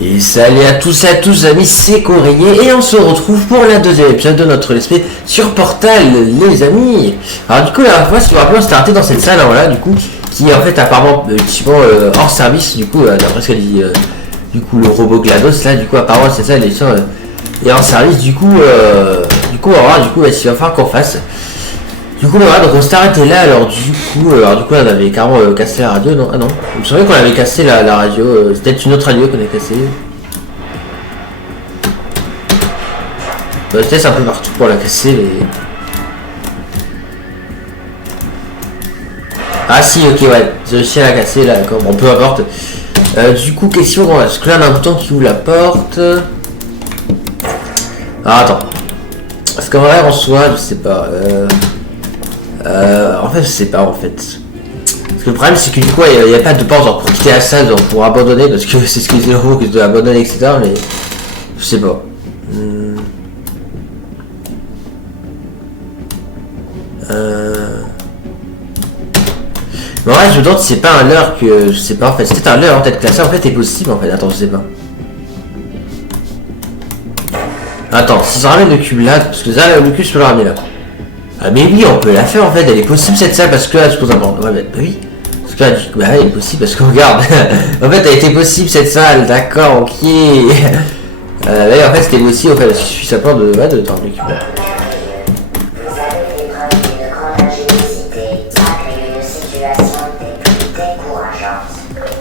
Et salut à tous amis, c'est Courrier et on se retrouve pour la deuxième épisode de notre let's play sur Portal les amis. Alors du coup la dernière fois si vous vous rappelez on s'était arrêté dans cette salle voilà du coup qui est en fait apparemment hors service du coup d'après ce que dit du coup le robot GLaDOS là du coup apparemment c'est ça est en service du coup on va voir du coup s'il va falloir qu'on fasse. Du coup voilà donc on s'est arrêté là alors du coup on avait carrément cassé la radio non ah non je me souviens qu'on avait cassé la radio c'était peut-être une autre radio qu'on a cassé. Je teste un peu partout pour la casser mais... Ah si ok ouais j'ai réussi à la casser là d'accord bon peu importe. Du coup question qu'on a parce que là on a un bouton qui ouvre la porte. Ah attends parce qu'en vrai en soi je sais pas en fait je sais pas en fait parce que le problème c'est que du coup il n'y a pas de porte genre pour quitter la salle genre pour abandonner parce que c'est ce que disait le robot que je dois abandonner etc mais je sais pas. Mais ouais je me demande si c'est pas un leurre que je sais pas en fait c'est peut-être un leurre en tête classée en fait est possible en fait attends je sais pas. Attends si ça ramène le cube là parce que là le cube je peux le ramener là. Ah mais oui on peut la faire en fait, elle est possible cette salle parce que là je pose un bord. Ouais bah oui. Parce que là du coup bah elle est possible parce que regarde. En fait elle était possible cette salle, d'accord, ok. Là en fait c'était possible en fait parce qu'il suffit simplement de t'en récupérer.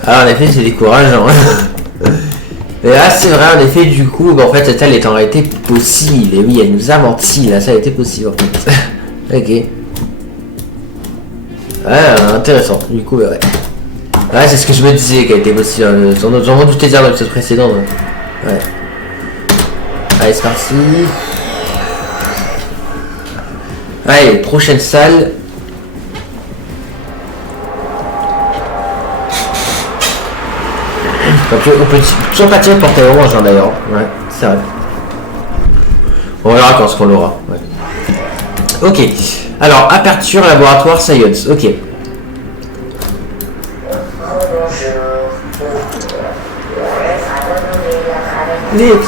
Ah en effet c'est décourageant. Et là c'est vrai en effet du coup bah, en fait cette salle est en réalité possible. Et oui elle nous a menti là, ça a été possible en fait. Ok. Ouais, intéressant. Du coup, ouais. Ouais, c'est ce que je me disais qu'elle était possible. J'en m'en doutais déjà dans l'épisode précédent. Donc. Ouais. Allez, c'est parti. Allez, prochaine salle. On peut toujours pas tirer le portail orange hein, d'ailleurs. Ouais, c'est vrai. On verra quand ce qu'on l'aura. Ouais. Ok, alors aperture laboratoire Science, ok. Le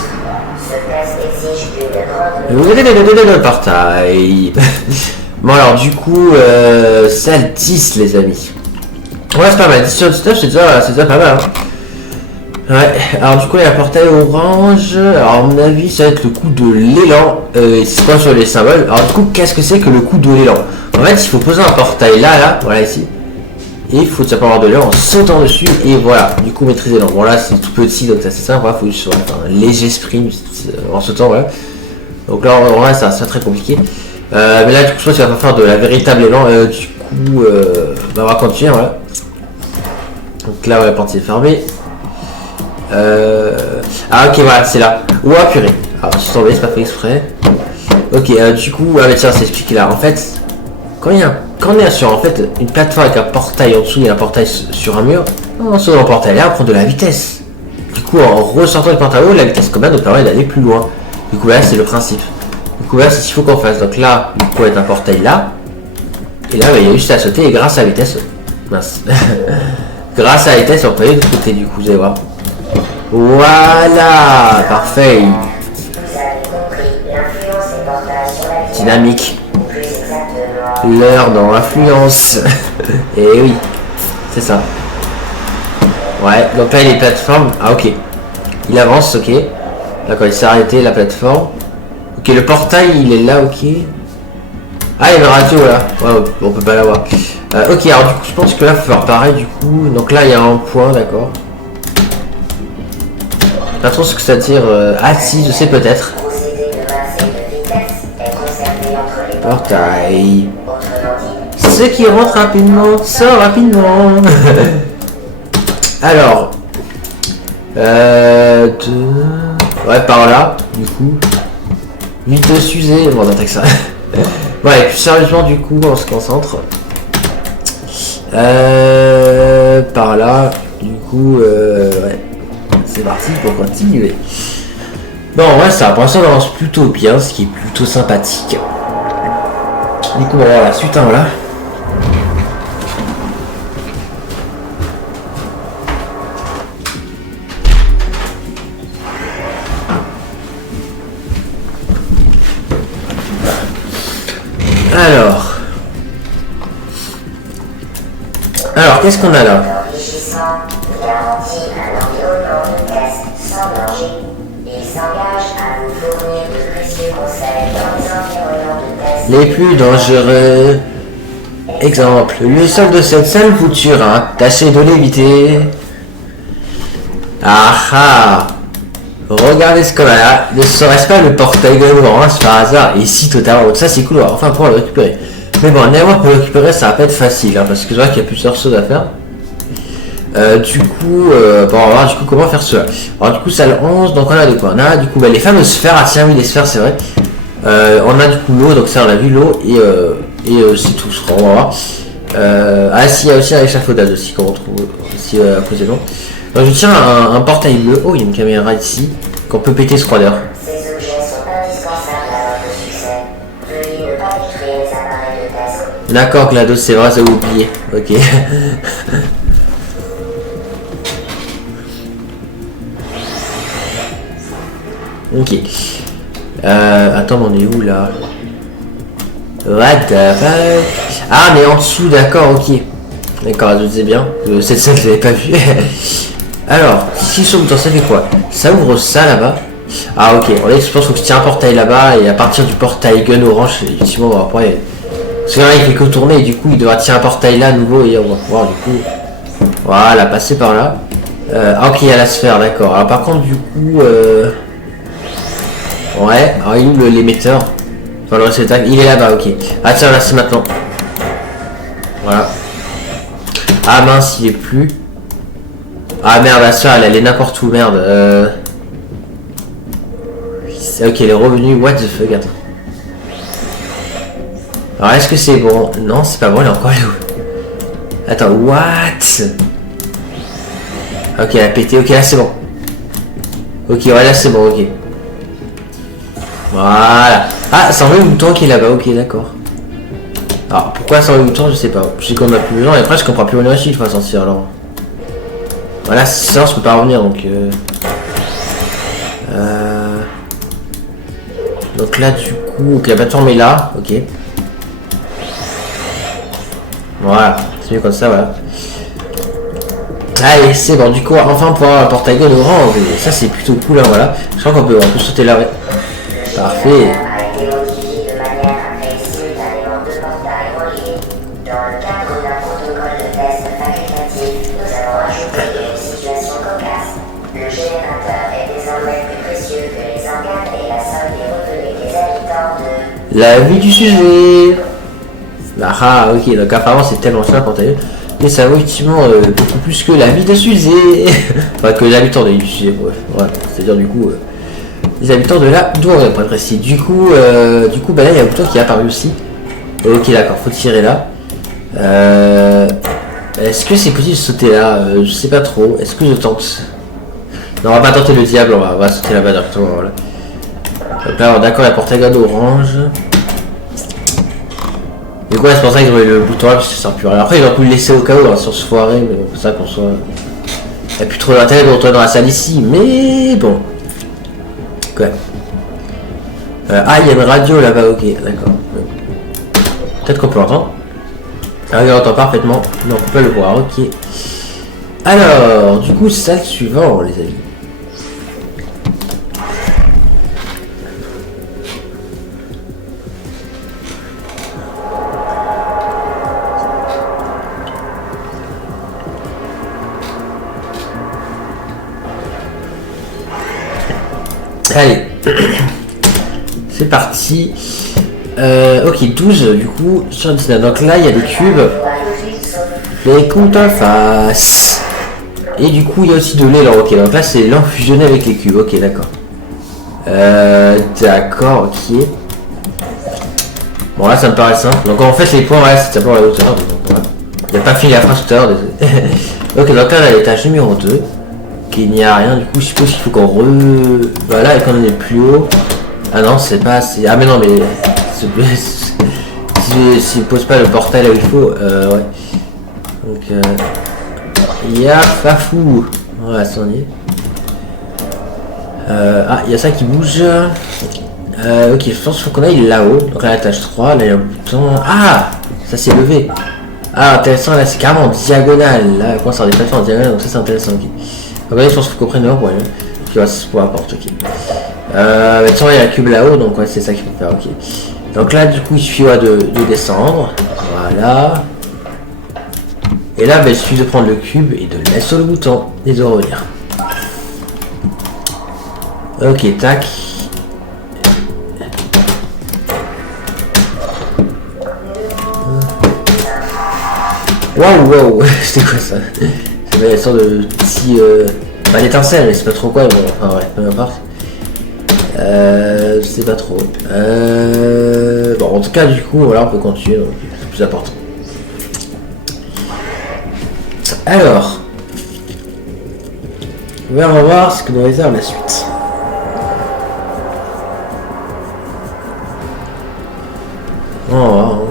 portail. Bon alors du coup, salle 10 les amis. Ouais c'est pas mal, 10 sur 19 c'est déjà pas mal. Hein. Ouais, alors du coup il y a un portail orange, alors à mon avis ça va être le coup de l'élan, c'est pas sur les symboles, alors du coup qu'est-ce que c'est que le coup de l'élan? En fait il faut poser un portail là, voilà ici, et il faut simplement avoir de l'élan en sautant dessus, et voilà, du coup maîtriser l'élan, bon là c'est tout petit donc ça c'est simple, il faut juste un léger sprint en sautant, voilà, donc là en vrai ça c'est très compliqué, mais là du coup je pense qu'il va pas faire de la véritable élan, du coup on va continuer, voilà, donc là la porte est fermée. Ah ok voilà c'est là. Ouah purée. Alors je suis tombé, c'est pas fait exprès. Ok du coup mais tiens c'est expliqué là. En fait quand on est sur en fait une plateforme avec un portail en dessous, il y a un portail sur un mur, on saute dans le portail là on prend de la vitesse. Du coup en ressortant du portail haut, la vitesse commande nous permet d'aller plus loin. Du coup là c'est le principe. Du coup là c'est ce qu'il faut qu'on fasse. Donc là il faut être un portail là. Et là il y a juste à sauter et grâce à la vitesse. Mince. Grâce à la vitesse on peut aller de l'autre côté du coup vous allez voir. Voilà, parfait. Dynamique. L'heure dans l'influence. Et oui, c'est ça. Ouais, donc là il est plateforme. Ah ok. Il avance, ok. D'accord, il s'est arrêté la plateforme. Ok, le portail il est là, ok. Ah il y a une radio là. Ouais, on peut pas l'avoir. Ok, alors du coup je pense que là il faut faire pareil du coup. Donc là il y a un point, d'accord. Pas trop ce que ça tire. Ah si, je sais peut-être. Portail. Ce qui rentre rapidement, sort rapidement. Alors. Ouais, par là, du coup. Vite s'user. Bon, on attaque ça. Ouais, plus sérieusement, du coup, on se concentre. Par là, du coup, ouais. C'est parti pour continuer. Bon ouais ça pour l'instant on avance plutôt bien, ce qui est plutôt sympathique. Du coup on va voir la suite hein, voilà. Alors... Alors, qu'est-ce qu'on a là? Les plus dangereux. Exemple, le sol de cette salle vous tuera. Tâchez de l'éviter. Ah ah. Regardez ce qu'on a là. Ne serait-ce pas le portail de l'orange par hasard? Et si totalement. Donc ça c'est cool, enfin pour le récupérer. Mais bon, néanmoins pour le récupérer ça va pas être facile. Hein, parce que je vois qu'il y a plusieurs choses à faire. Du coup, bon, on va voir du coup comment faire cela. Alors du coup, salle 11, donc on a de quoi? On a du coup les fameuses sphères. Ah tiens, oui, les sphères, c'est vrai. On a du coup l'eau, donc ça on a vu l'eau et c'est tout, je crois. On va voir. Ah si, il y a aussi un échafaudage aussi qu'on retrouve aussi à côté de nous. Donc je tiens un portail bleu. Oh, il y a une caméra ici qu'on peut péter, je crois d'ailleurs. Ces objets sont indispensables à votre succès. Veuillez ne pas détruire les appareils de test. D'accord, GLaDOS, c'est vrai, j'ai oublié. Ok. Ok. Attends, mais on est où là? What the fuck? Ah, mais en dessous, d'accord, ok. D'accord, je disais bien. Cette scène, je l'avais pas vue. Alors, si sur le bouton, ça fait quoi? Ça ouvre ça là-bas. Ah, ok. On est, je pense que je tiens un portail là-bas et à partir du portail gun orange, effectivement, on va pouvoir. Parce que là, il fait que tourner et du coup, il devra tirer un portail là à nouveau et on va pouvoir du coup. Voilà, passer par là. Ah, ok, il y a la sphère, d'accord. Alors, par contre, du coup. Ouais, alors il est où l'émetteur? Enfin le réceptacle, il est là-bas, ok. Ah tiens, là c'est maintenant. Voilà. Ah mince, il est plus. Ah merde, la soeur, elle est n'importe où, merde. Ok, elle est revenue, what the fuck, attends. Alors est-ce que c'est bon? Non, c'est pas bon, elle est encore là. Attends, what? Ok, elle a pété, ok, là c'est bon. Ok, ouais, là c'est bon, ok. Voilà. Ah, ça enlève le bouton qui est là-bas, ok, d'accord. Alors, pourquoi ça enlève le bouton, je sais pas. Je sais qu'on a plus besoin et après je comprends plus où on est aussi, il faut sortir alors. Voilà, ça, je peux pas revenir donc. Donc là, du coup, ok, la plateforme est là, ok. Voilà, c'est mieux comme ça, voilà. Allez, c'est bon, du coup, enfin pour avoir un portail gun orange, ça c'est plutôt cool, hein, voilà. Je crois qu'on peut sauter là, ouais. Parfait. A été modifié de manière à créer simultanément deux portails reliés. Dans le cadre d'un protocole de test facultatif, nous avons ajouté une situation cocasse. Le générateur est désormais plus précieux que les organes et la somme des revenus des habitants de... La vie du sujet. Ah ok, donc apparemment c'est tellement cher quand t'as vu. Mais ça vaut effectivement beaucoup plus que la vie de Suzé. Enfin que les habitants de Suzé, bref. Voilà, c'est-à-dire du coup... les habitants de la Douarnenez, pour être précis. Du coup, bah là il y a un bouton qui est apparu aussi. Ok, d'accord, faut tirer là. Est-ce que c'est possible de sauter là? Je sais pas trop. Est-ce que je tente? Non, on va pas tenter le diable, on va sauter là-bas directement. Voilà. Donc là, d'accord, la portail gun orange. Du coup, c'est pour ça qu'ils ont eu le bouton là, parce que ça sert plus à rien. Après, ils ont pu le laisser au cas où, hein, sur ce foiré, mais bon, c'est ça qu'on soit. Il n'y a plus trop d'intérêt de retourner dans la salle ici, mais bon. Quand même. Ah, il y a une radio là-bas, ok, d'accord. Peut-être qu'on peut l'entendre. Ah oui, on entend parfaitement. Non, on peut pas le voir, ok. Alors, du coup, salle suivant, les amis. Allez, c'est parti. Ok, 12 du coup sur 19. Donc là il y a des cubes. Les contrefaces. Et du coup il y a aussi de l'élan. Ok, donc là c'est l'élan fusionné avec les cubes. Ok, d'accord. D'accord, ok. Bon là ça me paraît simple. Donc en fait les points, ouais, c'est simplement la hauteur. Donc, voilà. Il n'y a pas fini la phrase tout à l'heure, désolé. Ok, donc là on a l'étage numéro 2. Il n'y a rien, du coup je suppose qu'il faut qu'on voilà, et qu'on en est plus haut. Ah non, c'est pas assez. Ah mais non, mais si je pose pas le portail là où il faut, ouais. Donc ya fafou. Voilà, ça en est. Ah, il y a ça qui bouge. Ok, je pense qu'il faut qu'on aille là-haut. Donc là, la tâche 3, là il y a un bouton. Ah, ça s'est levé. Ah, intéressant, là c'est carrément en diagonale. Là, comment ça déplace en diagonale, donc ça c'est intéressant. Ok. Donc là, je pense qu'il faut qu'on prenne le ouais. Ok, ouais, c'est peu importe, ok. Mais de toute façon, il y a la cube là-haut, donc ouais, c'est ça qu'il faut faire, ok. Donc là, du coup, il suffit ouais, de descendre. Voilà. Et là, ben, il suffit de prendre le cube et de le mettre sur le bouton et de revenir. Ok, tac. Waouh, waouh, c'était quoi ça? C'est une sorte de petit... Bah, d'étincelle, mais c'est pas trop quoi, bon, enfin ouais, peu importe. Je sais pas trop. Bon, en tout cas, du coup, voilà, on peut continuer, donc c'est plus important. Alors, on va voir ce que nous réserve la suite. Oh,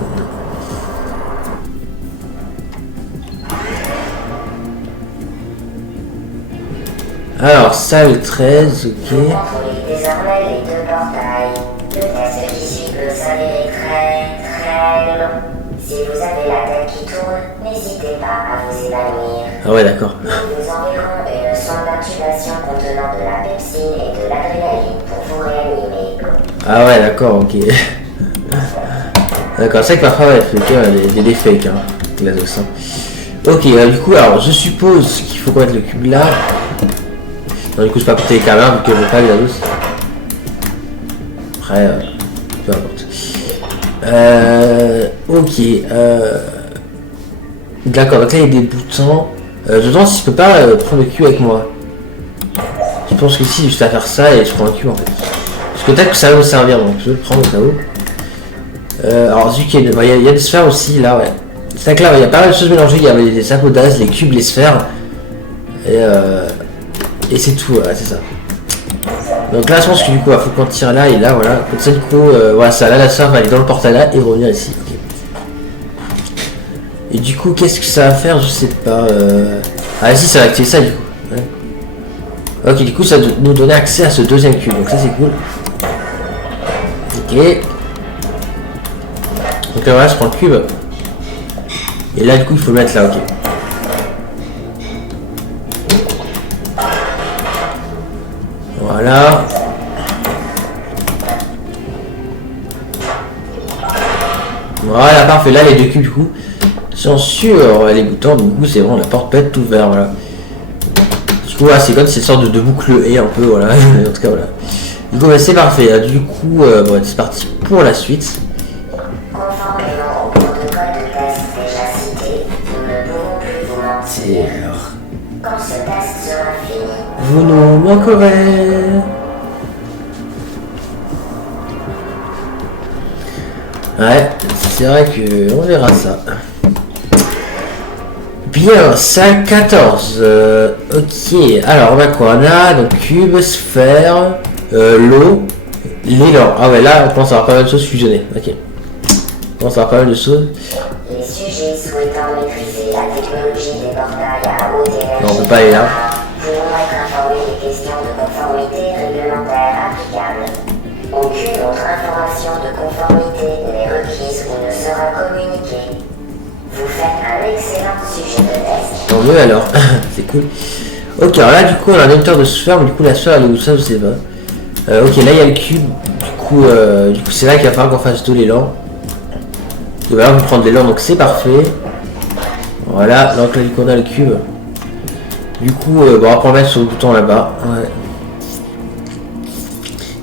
alors, salle 13, ok. Vous contrôlez désormais les deux portails. Le test qui suit peut s'avérer très long. Si vous avez la tête qui tourne, n'hésitez pas à vous évanouir. Ah ouais, d'accord. Nous vous enverrons une sonde d'intubation contenant de la pepsine et de l'adrénaline pour vous réanimer. Ah ouais, d'accord, ok. D'accord, c'est vrai que parfois, ouais, il y a des fakes, hein, la dose. Ok, du coup, alors, je suppose qu'il faut qu'on mette le cube là. Non, du coup, je peux pas péter les caméras vu que je veux pas la dose. Après, peu importe. Ok, d'accord, donc là, il y a des boutons. Je me demande si je peux pas prendre le cube avec moi. Je pense que si, juste à faire ça et je prends le cube en fait. Parce que peut-être que ça va me servir, donc je vais le prendre au cas où. Alors, vu qu'il y a des sphères aussi, là, ouais. C'est vrai que là, il y a pas mal de choses mélangées. Il y a les sabots d'as, les cubes, les sphères. Et c'est tout, voilà, c'est ça. Donc là, je pense que du coup, il faut qu'on tire là et là, voilà. Comme ça, du coup, voilà, ça, là, la sphère va aller dans le portail là et revenir ici. Okay. Et du coup, qu'est-ce que ça va faire? Je sais pas. Ah, si, ça va activer ça, du coup. Ouais. Ok, du coup, ça va nous donner accès à ce deuxième cube. Donc, ça, c'est cool. Ok. Donc là, voilà, je prends le cube. Et là, du coup, il faut le mettre là, ok. Voilà. Voilà, parfait. Là, les deux cubes, du coup, sont sur les boutons. Du coup, c'est bon, la porte peut être ouverte, voilà. Du coup, voilà, c'est comme cette sorte de boucle et un peu, voilà. En tout cas, voilà. Du coup, bah, c'est parfait. Du coup, bon, c'est parti pour la suite. Conformément au protocole de test déjà cité, nous ne pouvons plus vous mentir. Quand ce test sera fini, Vous nous manquerez. Ouais, c'est vrai que on verra ça. Bien, salle 14. Ok, alors on a quoi? On a donc cube, sphère, l'eau, l'élan. Ah ouais, là on commence à avoir pas mal de choses fusionnées. Ok. On commence à avoir pas mal de choses. les sujets souhaitant maîtriser la technologie des portails à haute énergie Non, on peut pas aller là. pourront être informés des questions de conformité réglementaire applicables. Aucune autre information de conformité n'est requise ou ne sera communiquée. Vous faites un excellent sujet de test. Tant mieux alors, c'est cool. Ok, alors là du coup on a un émetteur de sphère, mais du coup la sphère elle est où ça je sais pas. Ok, là il y a le cube, du coup c'est là qu'il va falloir qu'on fasse tout l'élan. Et voilà, on peut prendre l'élan, donc c'est parfait. Voilà, donc là du coup on a le cube. Du coup, bon, on va prendre le mettre sur le bouton là-bas. Ouais.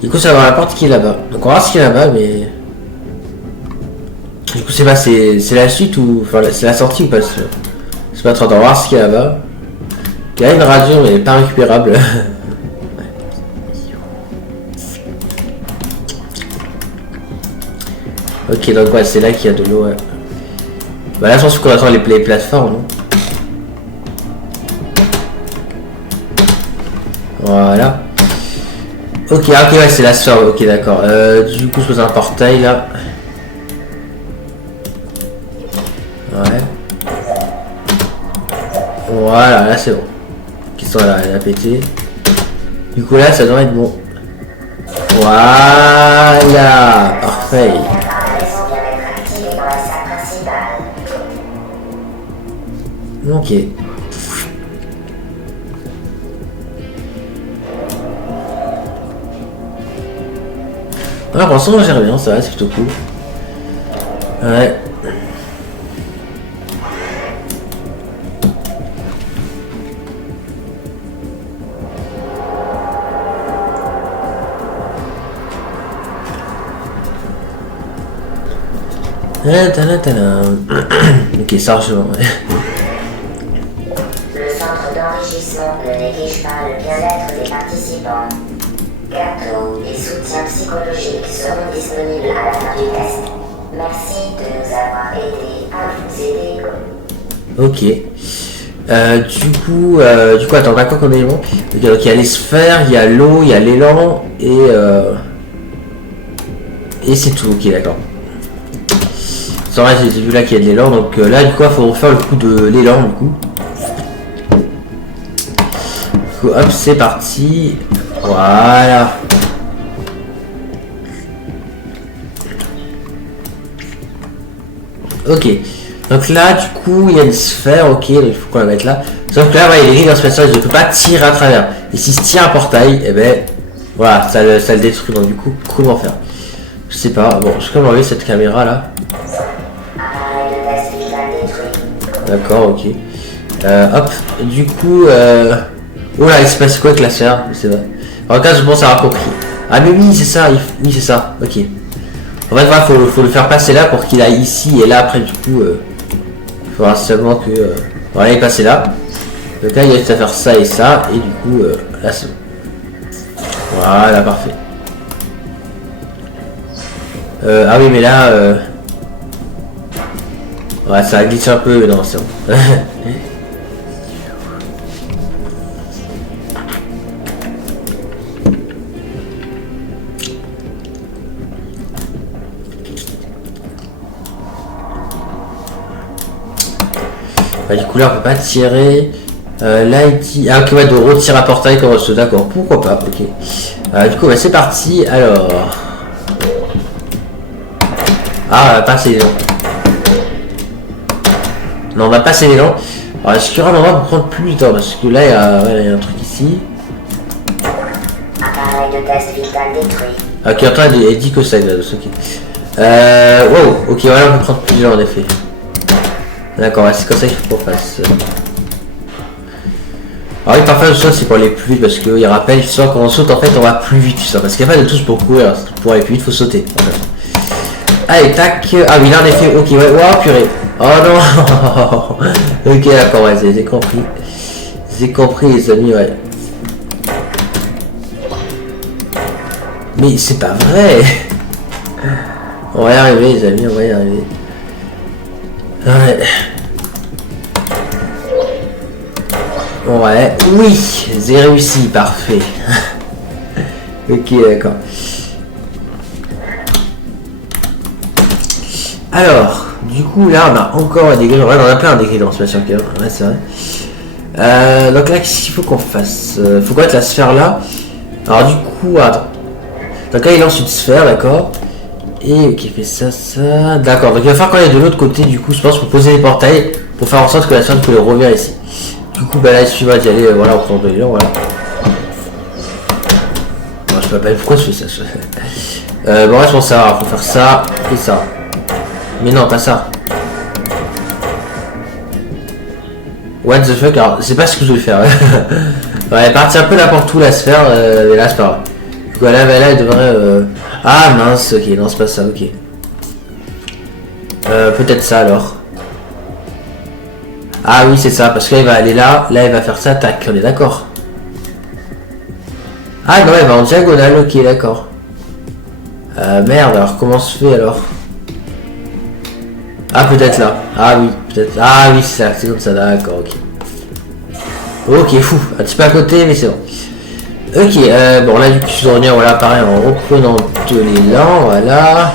Du coup ça va avoir la porte qui est là-bas. Donc on va voir ce qu'il y a là-bas, mais... Du coup c'est pas, c'est la suite ou... Enfin c'est la sortie ou pas? C'est pas trop, on va voir ce qu'il y a là-bas. Il y a une radio mais elle est pas récupérable. Ok, donc ouais, c'est là qu'il y a de l'eau, ouais. Bah là je pense qu'on attend les plateformes, non? Voilà. Ok, ok, ouais, c'est la sphère, ok, d'accord. Du coup je pose un portail là. Ouais. Voilà, là c'est bon. Qui sont là, elle a pété. Du coup là ça devrait être bon. Voilà. Parfait. Apparaissant vient d'être activé dans la salle principale. Ok. Ouais, pour l'instant, j'ai bien, ça va, c'est plutôt cool. Ouais. Ok, ça marche. Ouais. Le centre d'enrichissement ne néglige pas le bien-être des participants. Gâteaux et soutiens psychologiques seront disponibles à la fin du test. Merci de nous avoir aidés à vous aider. Ok. Du coup, attends, on a quoi comme élément? Donc, il y a les sphères, il y a l'eau, il y a l'élan, et c'est tout, ok, d'accord. Sans vrai, j'ai vu là qu'il y a de l'élan, donc là, du coup, il faut refaire le coup de l'élan, du coup. Du coup, hop, c'est parti. Voilà. Ok. Donc là, du coup, il y a une sphère, ok, donc il faut qu'on la mette là. Sauf que là, ouais, il y a des règles dans ce passage, je ne peux pas tirer à travers. Et si je tire un portail, eh ben, voilà, ça le détruit. Donc du coup, comment faire? Je sais pas. Bon, je vais quand même enlever cette caméra là. D'accord, ok. Hop, du coup, oh là, il se passe quoi avec la sphère? Je sais pas. En tout cas, je pense avoir compris. Ah mais oui, c'est ça, oui, c'est ça, ok. En fait, voilà, faut le faire passer là pour qu'il aille ici et là après, du coup, il faudra seulement que... voilà, il est passé là. Donc là, il y a juste à faire ça et ça, et du coup, là, c'est bon. Voilà, parfait. Ah oui, mais là... ouais, ça glitch un peu, mais non, c'est bon. Bah, du coup là on peut pas tirer. Là il dit... Ah ok, ouais, de retirer un portail comme ça, d'accord, pourquoi pas, ok. Du coup bah, c'est parti, alors... Ah, on va passer l'élan. Non, on va passer l'élan. Alors est-ce qu'il y aura un endroit pour prendre plus de temps? Parce que là il y a, ouais, il y a un truc ici. Appareil de test vital détruit. Ok, attends, elle dit que ça, ok. Wow, ok, voilà, on peut prendre plusieurs en effet. D'accord, ouais, c'est comme ça qu'il faut qu'on fasse. Alors oui, parfois je saute c'est pour aller plus vite parce qu'il rappelle, tu sens quand on saute en fait on va plus vite, tu sais, parce qu'il n'y a pas de touche pour courir, pour aller plus vite il faut sauter. Allez, tac, ah oui là en effet, ok, ouais, wow, purée. Oh non. Ok, d'accord, ouais, j'ai compris. J'ai compris les amis, ouais. Mais c'est pas vrai. On va y arriver les amis, on va y arriver. Ouais. Ouais, oui, j'ai réussi, parfait. Ok, d'accord. Alors, du coup, là, on a encore des grilles. Ouais, on a plein des grilles dans ce patient. Ouais, c'est vrai. Donc là, qu'est-ce qu'il faut qu'on fasse? Faut quoi être la sphère là? Alors, du coup, attends. Donc là, il lance une sphère, d'accord. Et ok, fait ça, ça. D'accord, donc il va falloir qu'on aille de l'autre côté, du coup, je pense, pour poser les portails, pour faire en sorte que la sphère peut revenir ici. Du coup, bah là, il suffira d'y aller, voilà, au fond de l'élan, voilà. Bon, je peux pas, pourquoi je fais ça? Bon, ouais, je pense ça, faut faire ça et ça. Mais non, pas ça. What the fuck, alors, c'est pas ce que je vais faire. Ouais, elle est partie un peu n'importe où la sphère, mais là, c'est pas grave. Du coup, là, elle devrait... Ah mince, ok, non, c'est pas ça, ok. Peut-être ça alors. Ah oui, c'est ça, parce qu'elle va aller là, là, elle va faire ça, tac, on est d'accord. Ah non, elle va en diagonale, ok, d'accord. Merde, alors comment se fait alors? Ah, peut-être là. Ah oui, peut-être. Ah oui, c'est ça, c'est comme ça, d'accord, ok. Ok, fou, un petit peu à côté, mais c'est bon. Ok, bon là du coup je vais revenir, voilà, pareil, en reprenant de l'élan, voilà.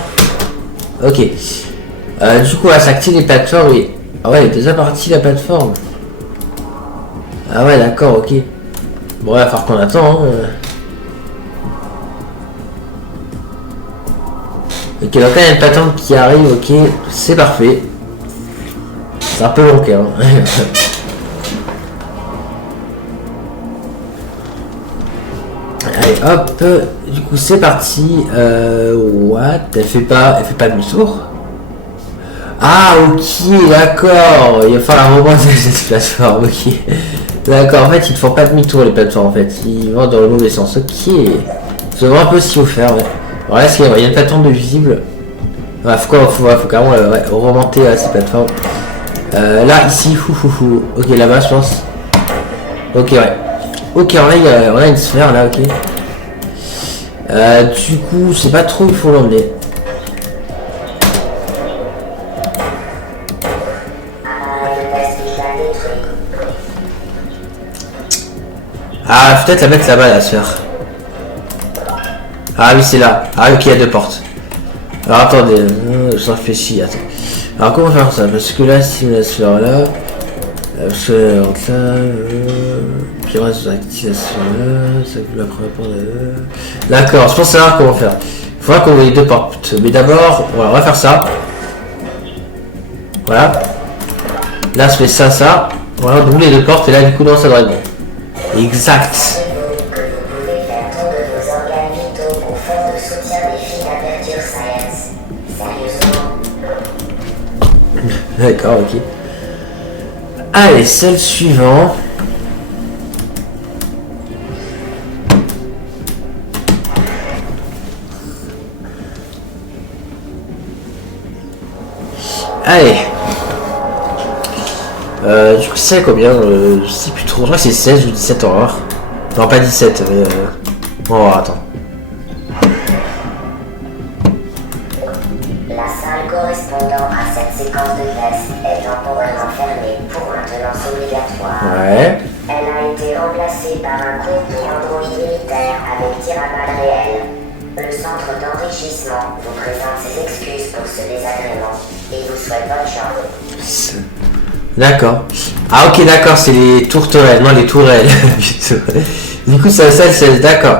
Ok. Du coup, ça active les plateformes, oui. Ah ouais, elle est déjà partie la plateforme. Ah ouais, d'accord, ok. Bon, il va falloir qu'on attend, hein. Ok, donc là il y a une patente qui arrive, ok, c'est parfait. C'est un peu long quand même. Allez hop, du coup c'est parti. What? Elle fait pas demi-tour. Ah ok, d'accord. Il va falloir remonter cette plateforme, ok. D'accord, en fait ils ne font pas demi-tour les plateformes en fait. Ils vont dans le mauvais sens, ok. Je vois un peu ce qu'il faut faire, ouais. Alors là, il y a une plateforme de visible. Ouais, faut carrément ouais, remonter à ces plateformes. Là, ici, ok, là-bas, je pense. Ok, ouais. Ok, on a une sphère là, ok. Du coup, je sais pas trop où il faut l'emmener. Ah, peut-être la mettre là-bas, la sphère. Ah oui, c'est là. Ah, ok, il y a deux portes. Alors attendez, je réfléchis, attends. Alors comment faire ça? Parce que là, si on la sphère là, donc là, puis on reste active la sphère là, ça vous la première porte là. D'accord, je pense savoir comment faire. Il faudra qu'on voit les deux portes. Mais d'abord, voilà, on va faire ça. Voilà. Là, je fais ça, ça. Voilà, on ouvre les deux portes et là, du coup, non, ça devrait être bon. Exact. D'accord, ok. Allez, celle suivante. Allez. Du coup, c'est combien je sais plus trop. Je crois que c'est 16 ou 17 horreurs. Non, pas 17, mais on va voir, attends. La salle correspondant à cette séquence de tests est temporairement fermée pour maintenance obligatoire. Ouais. Elle a été remplacée par un contenu Android militaire avec tir à balles réelles. Le centre d'enrichissement vous présente ses excuses pour ce désagrément et vous souhaite bonne chance. D'accord. Ah ok, d'accord, c'est les tourterelles, non les tourelles. Du coup, ça c'est d'accord.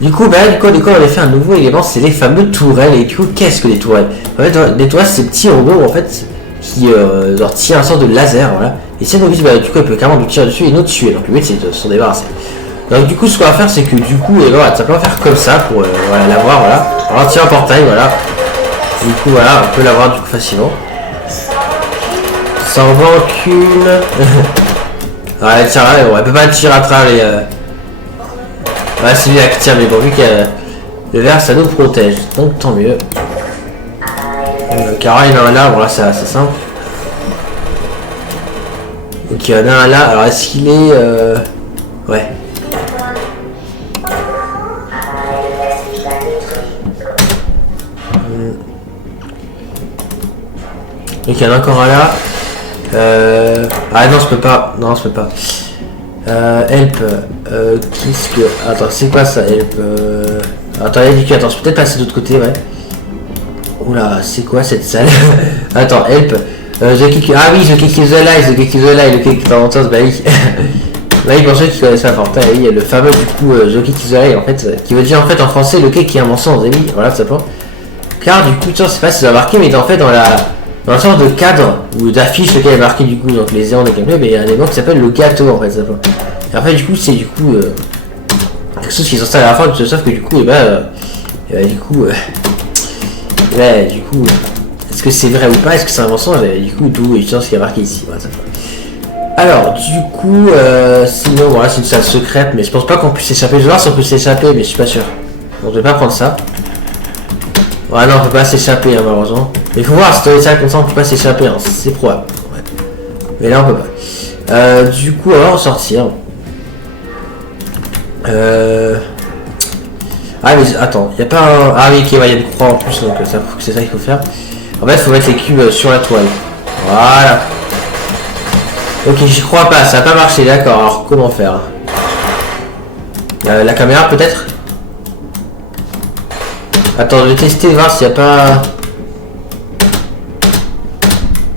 Du coup, on a fait un nouveau élément, c'est les fameux tourelles. Et du coup, qu'est-ce que les tourelles? En fait, les tourelles, c'est ces petits robots en fait qui leur tirent un sort de laser, voilà. Et si on vise, du coup, elle peut carrément nous tirer dessus et nous tuer. Donc le but, c'est de s'en débarrasser. Donc du coup, ce qu'on va faire, c'est que du coup, on va simplement faire comme ça pour voilà, l'avoir, voilà. On va tirer un portail, voilà. Du coup, voilà, on peut l'avoir du coup facilement. S'en va aucune. Ouais, tiens, on peut pas tirer à travers les. Ouais, c'est lui qui tire, mais bon, vu que le verre ça nous protège, donc tant mieux. Car il y en a un là, bon là c'est assez simple. Donc il y en a un là, alors est-ce qu'il est. Ouais. Donc il y en a encore un là. Ah non, je peux pas. Non, je peux pas. Help. Qu'est-ce que. Attends, c'est quoi ça? Help. Attends, il a dit que. Attends, je peux peut-être passer de l'autre côté, ouais. Oula, c'est quoi cette salle? Attends, help. Ah oui, The Kick is the Lie, The Kick is the Lie, le kick dans Mentos, bah oui. Bah oui, pour ceux qui connaissent pas Fortnite, oui, le fameux du coup The Kick is the Lie, en fait, qui veut dire en fait en français le kick qui est un mensonge, oui, voilà, tout simplement. Car du coup, je sais pas si ça va marquer, mais en fait dans un genre de cadre ou d'affiche lequel est marqué du coup donc les erreurs des gameplay, mais il y a un élément qui s'appelle le gâteau en fait, ça peut. Et en fait du coup c'est du coup quelque chose qui s'installe à la fin, sauf que du coup du coup est-ce que c'est vrai ou pas, est-ce que c'est un mensonge, et du coup d'où une chance qui est marqué ici, voilà, ça fait. Alors du coup sinon voilà, c'est une salle secrète, mais je pense pas qu'on puisse s'échapper. Je vais voir si on peut s'échapper, mais je suis pas sûr. Donc je vais pas prendre ça. Ouais, non, on peut pas s'échapper, hein, malheureusement. Mais il faut voir, si tu as ça comme ça, on peut pas s'échapper, hein, c'est probable. Ouais. Mais là, on peut pas. Du coup, on va en sortir. Ah, mais attends, il n'y a pas un. Ah, oui, ok, il y a une croix en plus, donc ça prouve que c'est ça qu'il faut faire. En fait, il faut mettre les cubes sur la toile. Voilà. Ok, j'y crois pas, ça n'a pas marché, d'accord. Alors, comment faire? La caméra, peut-être? Attends, je vais tester, voir s'il n'y a pas...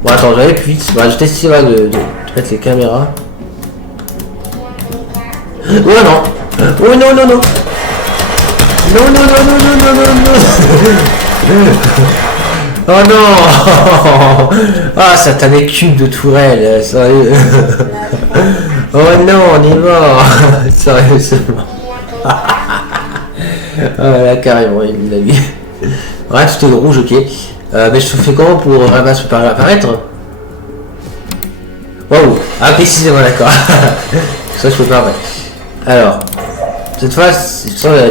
Bon, attends, j'allais plus vite. Bah, je vais tester de mettre les caméras. Oh non! Oh non, non, non! Non, non, non, non, non, non, non, non! Oh non. Ah, satané cube de tourelle, sérieux. Oh non, on est mort. Sérieusement. Ah là, carrément, il l'a vu. Ouais, c'était rouge, ok. Mais je fais comment pour apparaître? Wow. Ah, précisément, d'accord. Ça, je peux pas, ouais. Alors, cette fois,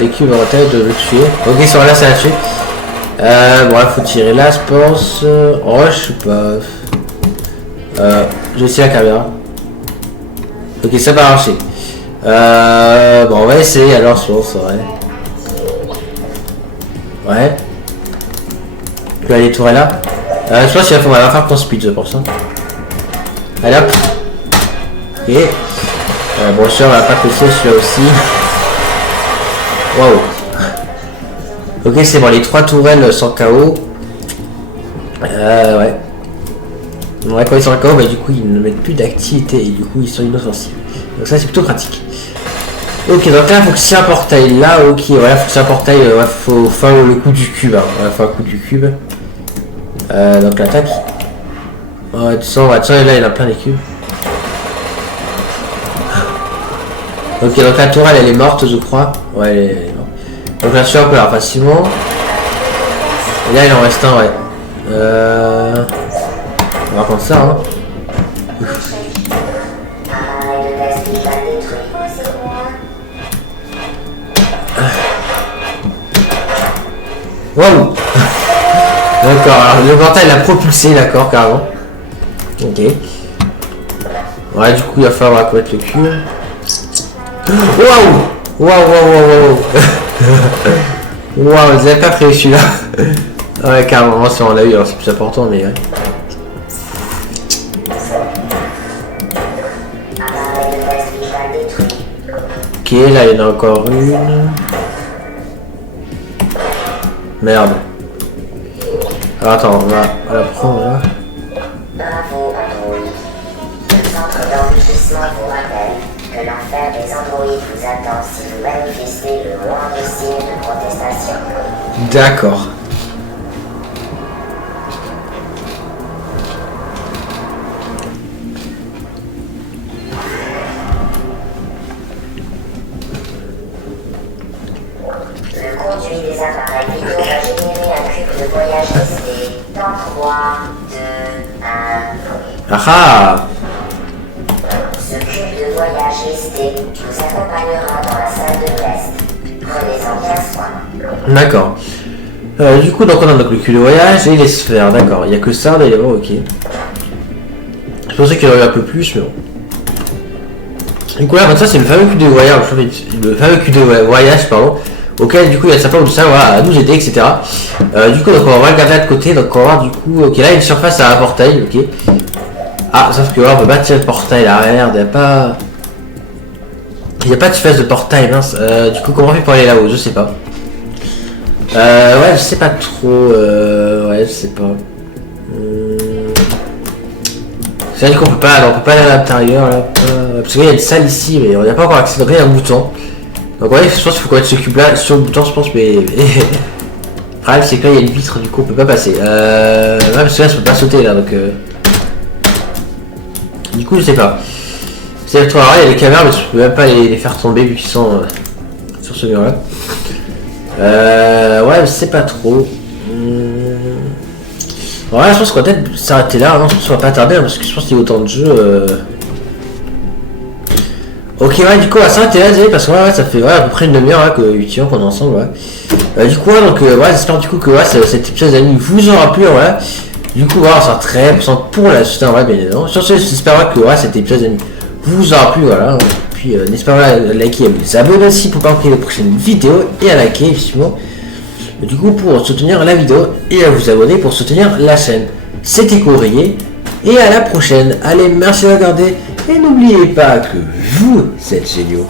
les cubes en tête de le tuer. Ok, ils sont là, ça l'a tué. Bon, il faut tirer là, je pense. Oh, je sais pas. J'ai essayé la caméra. Ok, ça va marcher. Bon, on va essayer alors, je pense, ouais. Ouais. Tu vas aller tourner là. Je pense qu'il va faire ton speed, je pense. Hein. Allez hop. Ok. Bon, sûr, on va pas pousser celui-là aussi. Waouh. Ok, c'est bon, les 3 tourelles sans KO. Ouais. Ouais, quand ils sont en KO, bah, du coup, ils ne mettent plus d'activité et du coup, ils sont inoffensifs. Donc, ça, c'est plutôt pratique. Ok, donc là, il faut que c'est un portail là. Ok, voilà, faut que c'est un portail. Ouais, faut faire le coup du cube. Hein. Ouais, faut un coup du cube. Donc, l'attaque. Ouais, tu sens, là, il y en a plein des cubes. Ok, donc la tourelle, elle est morte, je crois. Ouais, elle est morte. Donc là, celui-là, on peut la facilement. Et là, il en reste un, ouais. On va prendre ça, hein. Waouh. D'accord, alors le portail l'a propulsé, d'accord, carrément. Ok. Ouais, du coup, il va falloir accroître le cul. Waouh. Waouh. Waouh, vous avez pas prévu celui-là. Ouais, carrément, ça on l'a eu, alors c'est plus important, mais ouais. Ok, là il y en a encore une. Merde. Alors attends, on va la prendre là. Bravo, Android. Le centre d'enrichissement vous rappelle que l'enfer des androïdes vous attend si vous manifestez le moindre signe de protestation. D'accord. Le conduit des appareils vidéo va générer un cube de voyage resté dans 3, 2, 1. Ah ah. Ce cube de voyage resté vous accompagnera dans la salle de test. Prenez-en bien soin. D'accord. Du coup, donc on a donc le cul de voyage et les sphères, d'accord. Il n'y a que ça, d'ailleurs, ok. Je pensais qu'il y en avait un peu plus, mais bon. Du coup, là, ça, c'est le fameux cul de voyage, pardon. Auquel, du coup, il y a certains de ça, voilà, à nous aider, etc. Du coup, donc on va regarder de côté, donc on va voir, du coup, ok, là, il y a une surface à un portail, ok. Ah, sauf que là, on peut pas tirer le portail là, regarde, il n'y a pas. Il n'y a pas de surface de portail, mince. Du coup, comment on fait pour aller là-haut? Je sais pas. Ouais, je sais pas trop. Ouais, je sais pas. C'est vrai qu'on peut pas, on peut pas aller à l'intérieur là. Parce qu'il y a une salle ici, mais on n'y a pas encore accès. Donc là, il y a un bouton. Donc ouais, je pense qu'il faut qu'on mette ce cube là sur le bouton, je pense, mais. Le problème, c'est que là, il y a une vitre, du coup, on peut pas passer. Ouais, parce que là, je peux pas sauter là, donc. Du coup, je sais pas. C'est le toit, il y a des caméras, mais je peux même pas les faire tomber vu qu'ils sont sur ce mur là. Ouais, je sais pas trop. Ouais, je pense qu'on va peut-être s'arrêter là, hein. Je pense qu'on va pas tarder, hein, parce que je pense qu'il y a autant de jeux. Ok, ouais, du coup, on va s'arrêter là, désolé, parce que ouais, ça fait à peu près une demi-heure là, qu'on est ensemble, ouais. Du coup, donc, ouais, j'espère du coup que ouais, cet épisode d'amis vous aura plu, ouais. Du coup, voilà, on sera très présent pour la suite, ouais, bien évidemment. Sur ce, j'espère que ouais, cet épisode d'amis vous aura plu, voilà. Puis, n'hésitez pas à liker et à vous abonner aussi pour pas manquer les prochaines vidéos et à liker, effectivement. Du coup, pour soutenir la vidéo et à vous abonner pour soutenir la chaîne. C'était Courrier et à la prochaine. Allez, merci de regarder et n'oubliez pas que vous êtes géniaux.